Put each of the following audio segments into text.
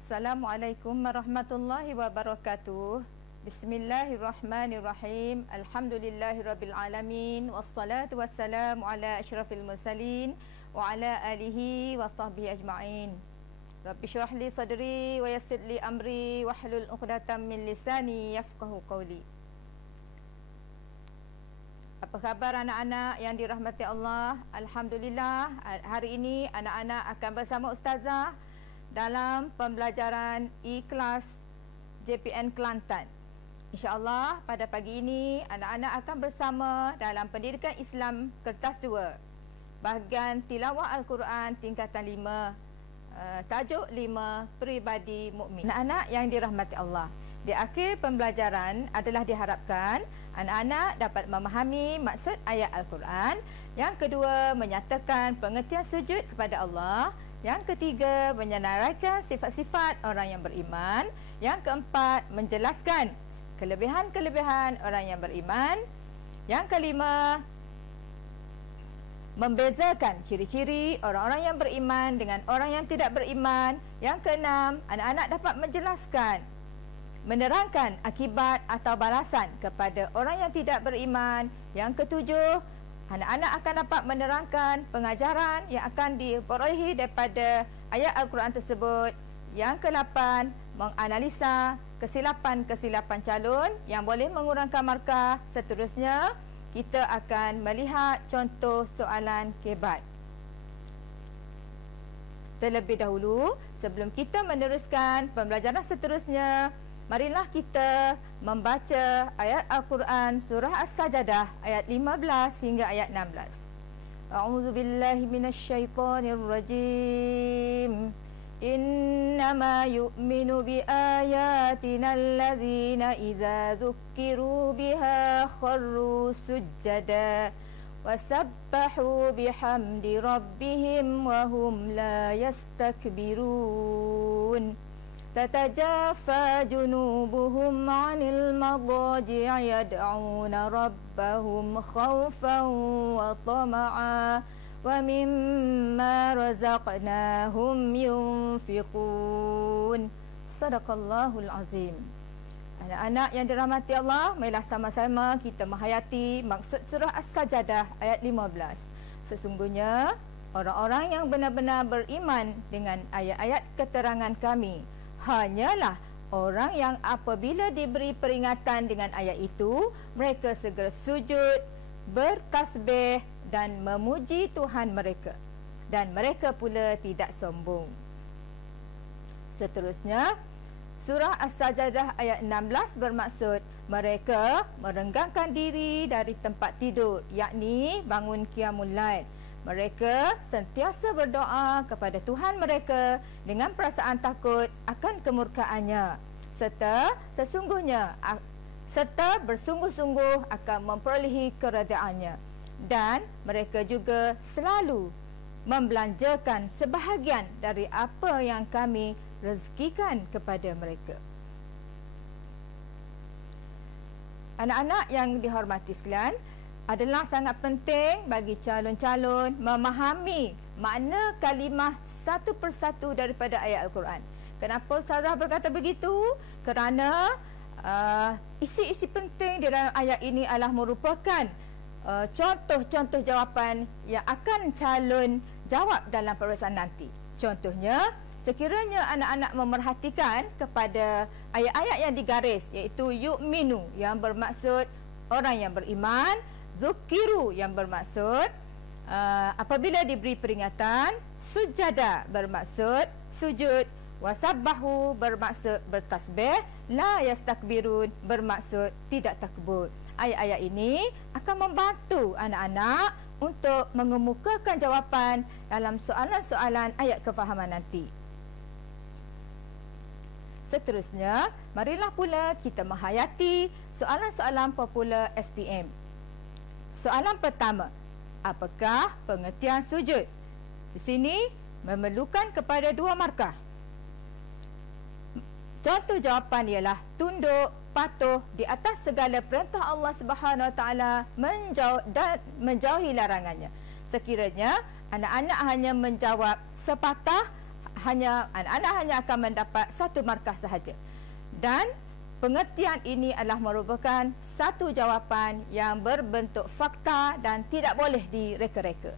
Assalamualaikum warahmatullahi wabarakatuh. Bismillahirrahmanirrahim. Alhamdulillahirabbil alamin wassalatu wassalamu ala asyrafil mursalin wa ala alihi wa sahbihi ajma'in. Rabbi syrah li sadri wa yassir li amri wahlul 'uqdatam min lisani yafqahu qawli. Apa khabar anak-anak yang dirahmati Allah? Alhamdulillah, hari ini anak-anak akan bersama ustazah dalam pembelajaran ikhlas JPN Kelantan. InsyaAllah pada pagi ini anak-anak akan bersama dalam pendidikan Islam kertas 2, bahagian tilawah Al-Quran tingkatan 5, tajuk 5 Peribadi Mukmin. Anak-anak yang dirahmati Allah, di akhir pembelajaran adalah diharapkan anak-anak dapat memahami maksud ayat Al-Quran. Yang kedua, menyatakan pengertian sujud kepada Allah. Yang ketiga, menyenaraikan sifat-sifat orang yang beriman. Yang keempat, menjelaskan kelebihan-kelebihan orang yang beriman. Yang kelima, membezakan ciri-ciri orang-orang yang beriman dengan orang yang tidak beriman. Yang keenam, anak-anak dapat menjelaskan, menerangkan akibat atau balasan kepada orang yang tidak beriman. Yang ketujuh, anak-anak akan dapat menerangkan pengajaran yang akan diperolehi daripada ayat Al-Quran tersebut. Yang ke-8, menganalisa kesilapan-kesilapan calon yang boleh mengurangkan markah. Seterusnya, kita akan melihat contoh soalan kebat. Terlebih dahulu, sebelum kita meneruskan pembelajaran seterusnya, marilah kita membaca ayat Al-Quran surah As-Sajadah ayat 15 hingga ayat 16. A'udzubillahi minasyaitonirrajim. Innama yu'minu biayatina alladzina idza dzukkiru biha kharru sujjada wasabbahu bihamdi rabbihim wa hum la yastakbirun. تتجافى جنوبهم عن المضاجع يدعون ربهم خوفا وطمعا ومما رزقناهم ينفقون. Sadaqallahul azim. Anak-anak yang dirahmati Allah, marilah sama-sama kita menghayati maksud surah As-Sajadah ayat 15. Sesungguhnya orang-orang yang benar-benar beriman dengan ayat-ayat keterangan kami hanyalah orang yang apabila diberi peringatan dengan ayat itu, mereka segera sujud, bertasbih dan memuji Tuhan mereka, dan mereka pula tidak sombong. Seterusnya, surah As-Sajadah ayat 16 bermaksud mereka merenggangkan diri dari tempat tidur, yakni bangun qiyamul lail. Mereka sentiasa berdoa kepada Tuhan mereka dengan perasaan takut akan kemurkaannya, serta bersungguh-sungguh akan memperolehi keredaannya. Dan mereka juga selalu membelanjakan sebahagian dari apa yang kami rezekikan kepada mereka. Anak-anak yang dihormati sekalian, adalah sangat penting bagi calon-calon memahami makna kalimah satu persatu daripada ayat Al-Quran. Kenapa ustazah berkata begitu? Kerana isi-isi penting di dalam ayat ini adalah merupakan contoh-contoh jawapan yang akan calon jawab dalam peperiksaan nanti. Contohnya, sekiranya anak-anak memerhatikan kepada ayat-ayat yang digaris, iaitu yu'minu yang bermaksud orang yang beriman, Zukiru yang bermaksud apabila diberi peringatan, sujada bermaksud sujud, wasabbahu bermaksud bertasbih, la yastakbirun bermaksud tidak takbur. Ayat-ayat ini akan membantu anak-anak untuk mengemukakan jawapan dalam soalan-soalan ayat kefahaman nanti. Seterusnya, marilah pula kita menghayati soalan-soalan popular SPM. Soalan pertama, apakah pengertian sujud? Di sini memerlukan kepada 2 markah. Contoh jawapan ialah tunduk, patuh di atas segala perintah Allah Subhanahu Wa Taala, menjauhi larangannya. Sekiranya anak-anak hanya menjawab sepatah, anak-anak hanya akan mendapat 1 markah sahaja. Dan pengertian ini adalah merupakan satu jawapan yang berbentuk fakta dan tidak boleh direka-reka.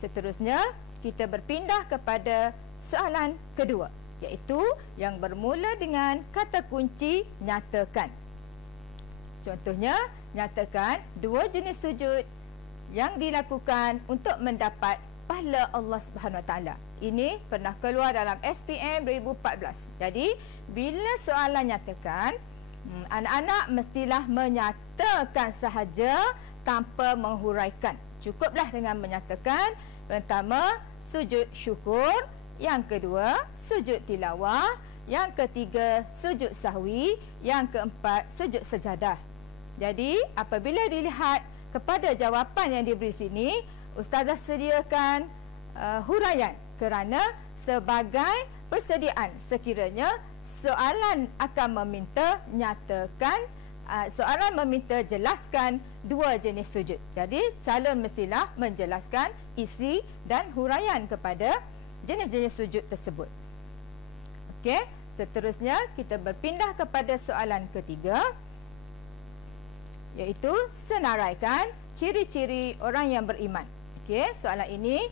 Seterusnya, kita berpindah kepada soalan kedua, iaitu yang bermula dengan kata kunci nyatakan. Contohnya, nyatakan 2 jenis sujud yang dilakukan untuk mendapat pahala Allah Subhanahu Wa Taala. Ini pernah keluar dalam SPM 2014. Jadi, bila soalan nyatakan, anak-anak mestilah menyatakan sahaja tanpa menghuraikan. Cukuplah dengan menyatakan, pertama, sujud syukur, yang kedua, sujud tilawah, yang ketiga, sujud sahwi, yang keempat, sujud sejadah. Jadi, apabila dilihat kepada jawapan yang diberi sini, Ustazah sediakan huraian kerana sebagai persediaan sekiranya soalan akan meminta nyatakan, soalan meminta jelaskan 2 jenis sujud. Jadi, calon mestilah menjelaskan isi dan huraian kepada jenis-jenis sujud tersebut. Okey, seterusnya kita berpindah kepada soalan ketiga, iaitu senaraikan ciri-ciri orang yang beriman. Okey, soalan ini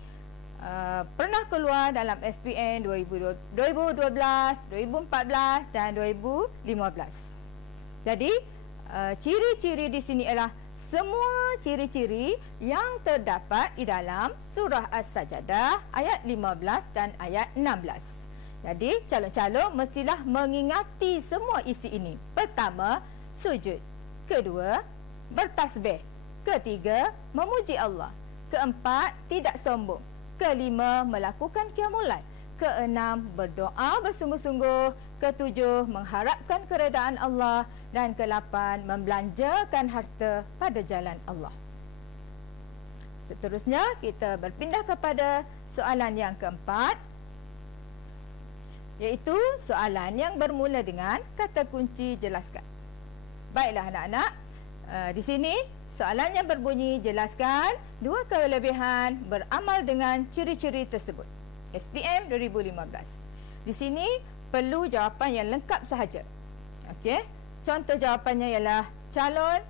pernah keluar dalam SPM 2012, 2014 dan 2015. Jadi, ciri-ciri di sini ialah semua ciri-ciri yang terdapat di dalam surah As-Sajadah ayat 15 dan ayat 16. Jadi, calon-calon mestilah mengingati semua isi ini. Pertama, sujud. Kedua, bertasbih. Ketiga, memuji Allah. Keempat, tidak sombong. Kelima, melakukan qiyamul lail. Keenam, berdoa bersungguh-sungguh. Ketujuh, mengharapkan keredaan Allah. Dan ke-8, membelanjakan harta pada jalan Allah. Seterusnya, kita berpindah kepada soalan yang keempat, iaitu soalan yang bermula dengan kata kunci jelaskan. Baiklah anak-anak, di sini soalannya berbunyi, jelaskan 2 kelebihan beramal dengan ciri-ciri tersebut. SPM 2015. Di sini perlu jawapan yang lengkap sahaja. Okey, contoh jawapannya ialah calon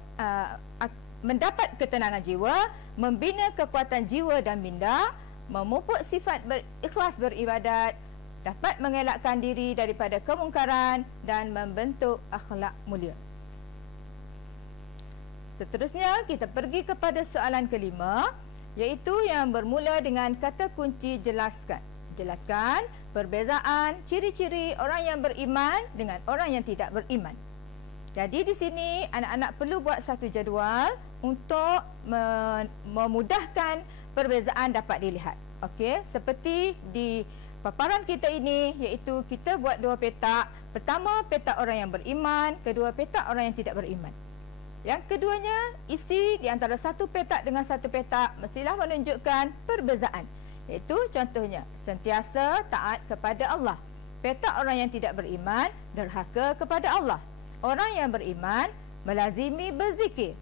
mendapat ketenangan jiwa, membina kekuatan jiwa dan minda, memupuk sifat ikhlas beribadat, dapat mengelakkan diri daripada kemungkaran dan membentuk akhlak mulia. Seterusnya, kita pergi kepada soalan kelima, iaitu yang bermula dengan kata kunci jelaskan. Jelaskan perbezaan ciri-ciri orang yang beriman dengan orang yang tidak beriman. Jadi di sini anak-anak perlu buat satu jadual untuk memudahkan perbezaan dapat dilihat. Okey, seperti di paparan kita ini, iaitu kita buat 2 petak. Pertama, petak orang yang beriman. Kedua, petak orang yang tidak beriman. Yang keduanya, isi di antara satu petak dengan satu petak mestilah menunjukkan perbezaan. Iaitu contohnya, sentiasa taat kepada Allah. Petak orang yang tidak beriman, derhaka kepada Allah. Orang yang beriman, melazimi berzikir.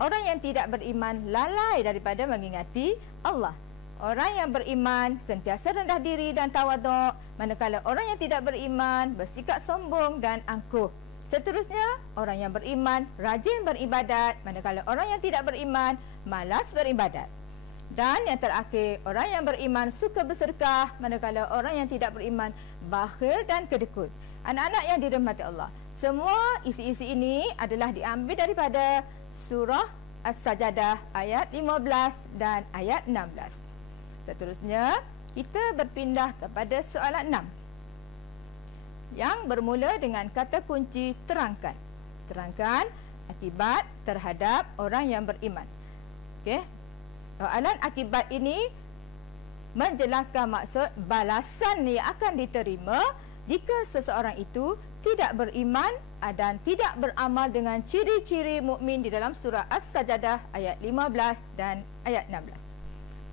Orang yang tidak beriman, lalai daripada mengingati Allah. Orang yang beriman, sentiasa rendah diri dan tawaduk. Manakala orang yang tidak beriman, bersikap sombong dan angkuh. Seterusnya, orang yang beriman rajin beribadat, manakala orang yang tidak beriman malas beribadat. Dan yang terakhir, orang yang beriman suka bersedekah, manakala orang yang tidak beriman bakhil dan kedekut. Anak-anak yang dirahmati Allah, semua isi-isi ini adalah diambil daripada surah As-Sajadah ayat 15 dan ayat 16. Seterusnya, kita berpindah kepada soalan 6. Yang bermula dengan kata kunci terangkan. Terangkan akibat terhadap orang yang beriman. Okey. Soalan akibat ini menjelaskan maksud balasan yang akan diterima jika seseorang itu tidak beriman dan tidak beramal dengan ciri-ciri mukmin di dalam surah As-Sajadah ayat 15 dan ayat 16.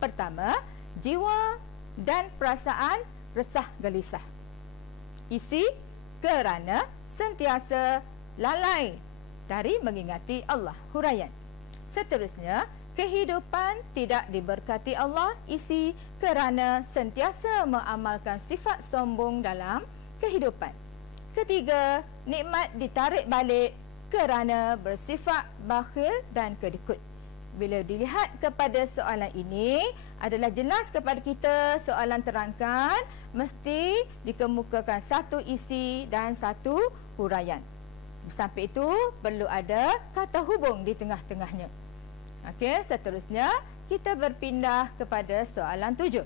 Pertama, jiwa dan perasaan resah gelisah. Isi kerana sentiasa lalai dari mengingati Allah. Huraian. Seterusnya, Kehidupan tidak diberkati Allah isi kerana sentiasa mengamalkan sifat sombong dalam kehidupan. Ketiga, nikmat ditarik balik kerana bersifat bakhil dan kedekut. Bila dilihat kepada soalan ini, adalah jelas kepada kita soalan terangkan mesti dikemukakan satu isi dan satu huraian. Sampai itu perlu ada kata hubung di tengah-tengahnya. Okey, seterusnya kita berpindah kepada soalan 7.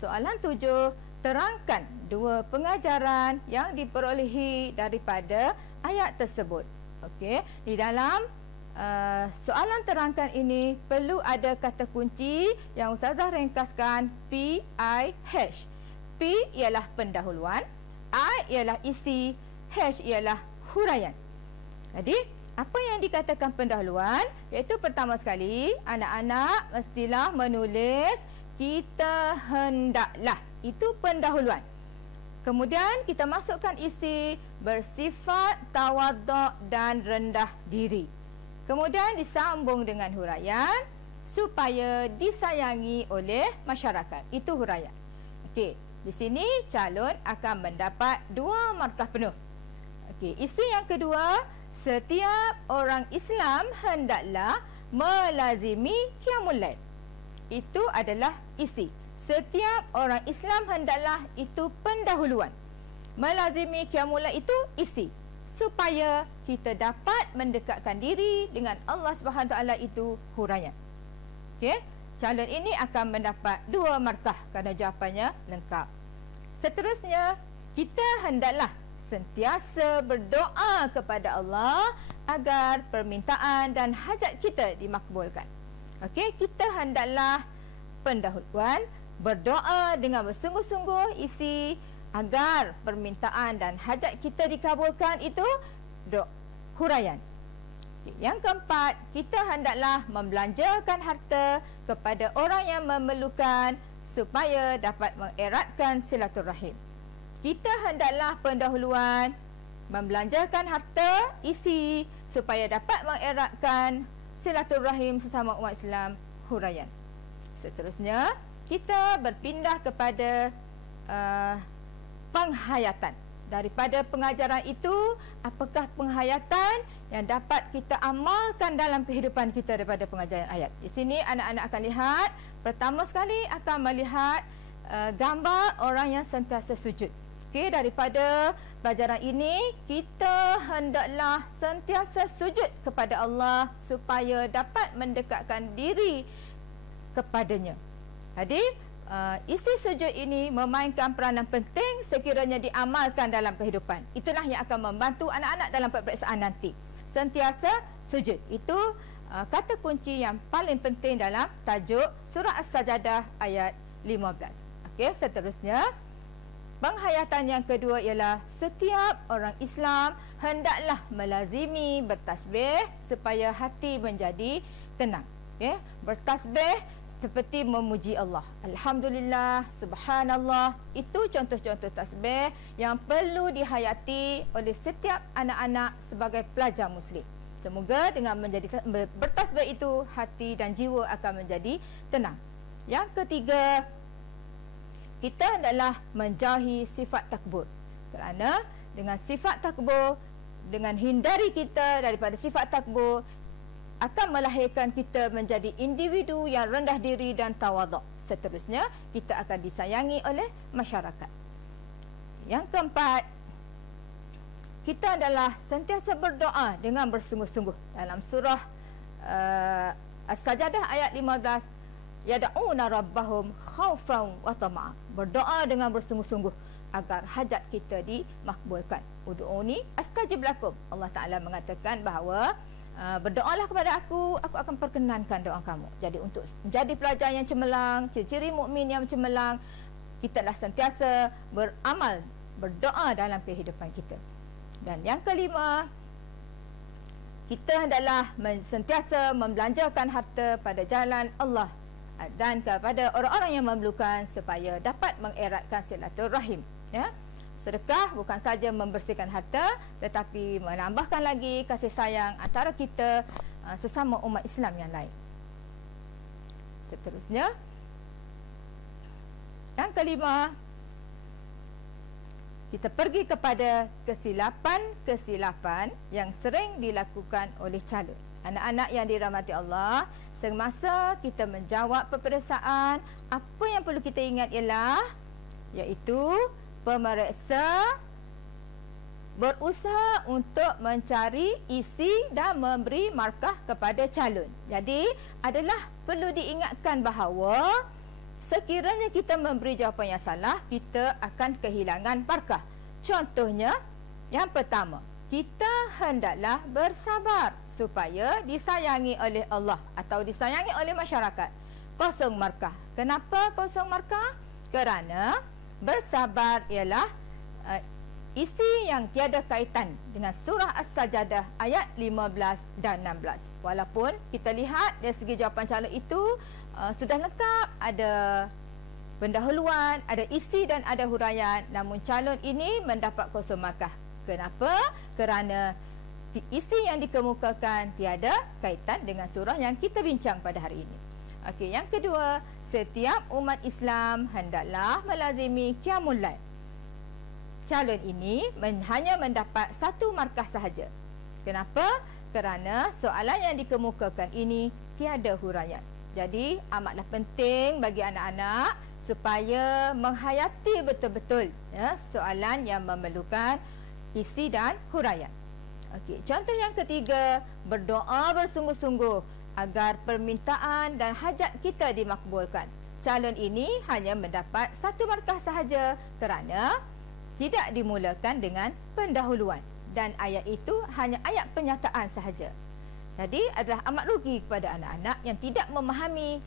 Soalan 7, terangkan dua pengajaran yang diperolehi daripada ayat tersebut. Okey, di dalam soalan terangkan ini perlu ada kata kunci yang Ustazah ringkaskan PIH. P ialah pendahuluan, I ialah isi, H ialah huraian. Jadi, apa yang dikatakan pendahuluan? Iaitu pertama sekali, anak-anak mestilah menulis kita hendaklah. Itu pendahuluan. Kemudian kita masukkan isi bersifat tawaduk dan rendah diri. Kemudian disambung dengan huraian supaya disayangi oleh masyarakat. Itu huraian. Okey, di sini calon akan mendapat 2 markah penuh. Okey, isi yang kedua, setiap orang Islam hendaklah melazimi qiyamul lail. Itu adalah isi. Setiap orang Islam hendaklah, itu pendahuluan. Melazimi qiyamul lail itu isi. Supaya kita dapat mendekatkan diri dengan Allah SWT, itu huraian. Okey, calon ini akan mendapat 2 markah kerana jawapannya lengkap. Seterusnya, kita hendaklah sentiasa berdoa kepada Allah agar permintaan dan hajat kita dimakbulkan. Okey, kita hendaklah pendahuluan berdoa dengan bersungguh-sungguh isi agar permintaan dan hajat kita dikabulkan, itu huraian. Yang keempat, kita hendaklah membelanjakan harta kepada orang yang memerlukan supaya dapat mengeratkan silaturahim. Kita hendaklah pendahuluan membelanjakan harta isi supaya dapat mengeratkan silaturahim sesama umat Islam, huraian. Seterusnya, kita berpindah kepada penghayatan. Daripada pengajaran itu, apakah penghayatan yang dapat kita amalkan dalam kehidupan kita daripada pengajaran ayat? Di sini anak-anak akan lihat, pertama sekali akan melihat gambar orang yang sentiasa sujud. Okey, daripada pelajaran ini, kita hendaklah sentiasa sujud kepada Allah supaya dapat mendekatkan diri kepadanya. Jadi, isi sujud ini memainkan peranan penting sekiranya diamalkan dalam kehidupan. Itulah yang akan membantu anak-anak dalam peperiksaan nanti. Sentiasa sujud. Itu kata kunci yang paling penting dalam tajuk surah As-Sajadah ayat 15. Okey, seterusnya, penghayatan yang kedua ialah setiap orang Islam hendaklah melazimi bertasbih supaya hati menjadi tenang. Okey, bertasbih seperti memuji Allah. Alhamdulillah, subhanallah. Itu contoh-contoh tasbih yang perlu dihayati oleh setiap anak-anak sebagai pelajar Muslim. Semoga dengan bertasbih itu, hati dan jiwa akan menjadi tenang. Yang ketiga, kita hendaklah menjauhi sifat takbur. Kerana dengan sifat takbur, dengan hindari kita daripada sifat takbur, akan melahirkan kita menjadi individu yang rendah diri dan tawaduk. Seterusnya, kita akan disayangi oleh masyarakat. Yang keempat, kita adalah sentiasa berdoa dengan bersungguh-sungguh. Dalam surah As-Sajadah ayat 15, yad'una rabbahum khaufan wa tama'a. Berdoa dengan bersungguh-sungguh agar hajat kita dimakbulkan. Ud'uni astajib lakum. Allah Ta'ala mengatakan bahawa berdoalah kepada aku akan perkenankan doa kamu. Jadi untuk menjadi pelajar yang cemerlang, ciri-ciri mukmin yang cemerlang, kita dah sentiasa beramal, berdoa dalam kehidupan kita. Dan yang kelima, kita hendaklah sentiasa membelanjakan harta pada jalan Allah dan kepada orang-orang yang memerlukan supaya dapat mengeratkan silaturahim. Ya. Sedekah bukan saja membersihkan harta, tetapi menambahkan lagi kasih sayang antara kita sesama umat Islam yang lain. Seterusnya, yang kelima, kita pergi kepada kesilapan-kesilapan yang sering dilakukan oleh calon. Anak-anak yang dirahmati Allah, semasa kita menjawab peperiksaan, apa yang perlu kita ingat ialah, iaitu pemeriksa berusaha untuk mencari isi dan memberi markah kepada calon. Jadi, adalah perlu diingatkan bahawa sekiranya kita memberi jawapan yang salah, kita akan kehilangan markah. Contohnya, yang pertama, kita hendaklah bersabar supaya disayangi oleh Allah atau disayangi oleh masyarakat. Kosong markah. Kenapa kosong markah? Kerana bersabar ialah isi yang tiada kaitan dengan surah As-Sajadah ayat 15 dan 16. Walaupun kita lihat dari segi jawapan calon itu sudah lengkap, ada pendahuluan, ada isi dan ada huraian, namun calon ini mendapat kosong markah. Kenapa? Kerana isi yang dikemukakan tiada kaitan dengan surah yang kita bincang pada hari ini. Okey, yang kedua, setiap umat Islam hendaklah melazimi qiyamul lail. Calon ini hanya mendapat satu markah sahaja. Kenapa? Kerana soalan yang dikemukakan ini tiada huraian. Jadi amatlah penting bagi anak-anak supaya menghayati betul-betul soalan yang memerlukan isi dan huraian. Okey, contoh yang ketiga, berdoa bersungguh-sungguh agar permintaan dan hajat kita dimakbulkan. Calon ini hanya mendapat satu markah sahaja kerana tidak dimulakan dengan pendahuluan dan ayat itu hanya ayat penyataan sahaja. Jadi adalah amat rugi kepada anak-anak yang tidak memahami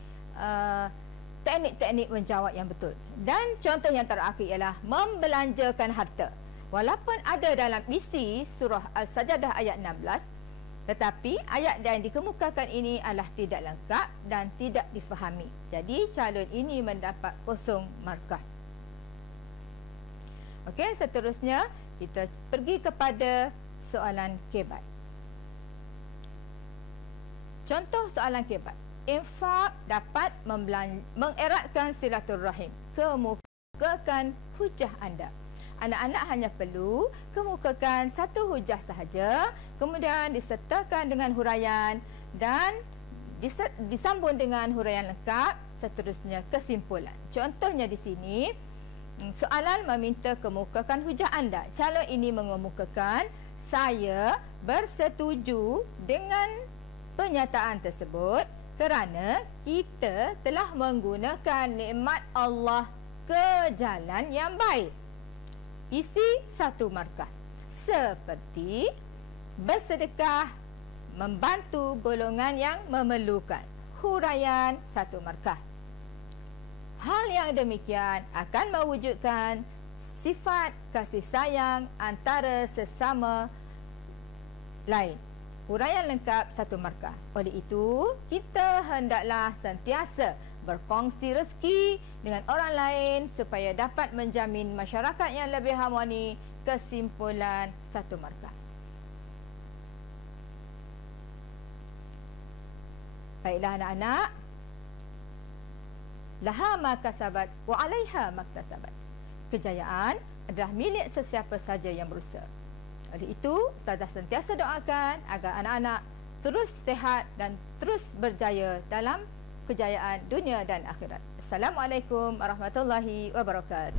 teknik-teknik menjawab yang betul. Dan contoh yang terakhir ialah membelanjakan harta. Walaupun ada dalam isi surah Al-Sajadah ayat 16, tetapi ayat yang dikemukakan ini adalah tidak lengkap dan tidak difahami. Jadi calon ini mendapat kosong markah. Okey, seterusnya kita pergi kepada soalan kebat. Contoh soalan kebat. Infak dapat mengeratkan silaturrahim. Kemukakan hujah anda. Anak-anak hanya perlu kemukakan satu hujah sahaja, kemudian disertakan dengan huraian dan disambung dengan huraian lengkap, seterusnya kesimpulan. Contohnya di sini, soalan meminta kemukakan hujah anda. Calon ini mengemukakan, saya bersetuju dengan pernyataan tersebut kerana kita telah menggunakan nikmat Allah ke jalan yang baik. Isi satu markah. Seperti bersedekah, membantu golongan yang memerlukan. Huraian satu markah. Hal yang demikian akan mewujudkan sifat kasih sayang antara sesama lain. Huraian lengkap satu markah. Oleh itu, kita hendaklah sentiasa berkongsi rezeki dengan orang lain supaya dapat menjamin masyarakat yang lebih harmoni. Kesimpulan satu markah. Baiklah anak-anak, laha ma kasabat wa 'alaiha ma kasabat. Kejayaan adalah milik sesiapa saja yang berusaha. Oleh itu, Ustazah sentiasa doakan agar anak-anak terus sihat dan terus berjaya dalam kejayaan dunia dan akhirat. Assalamualaikum warahmatullahi wabarakatuh.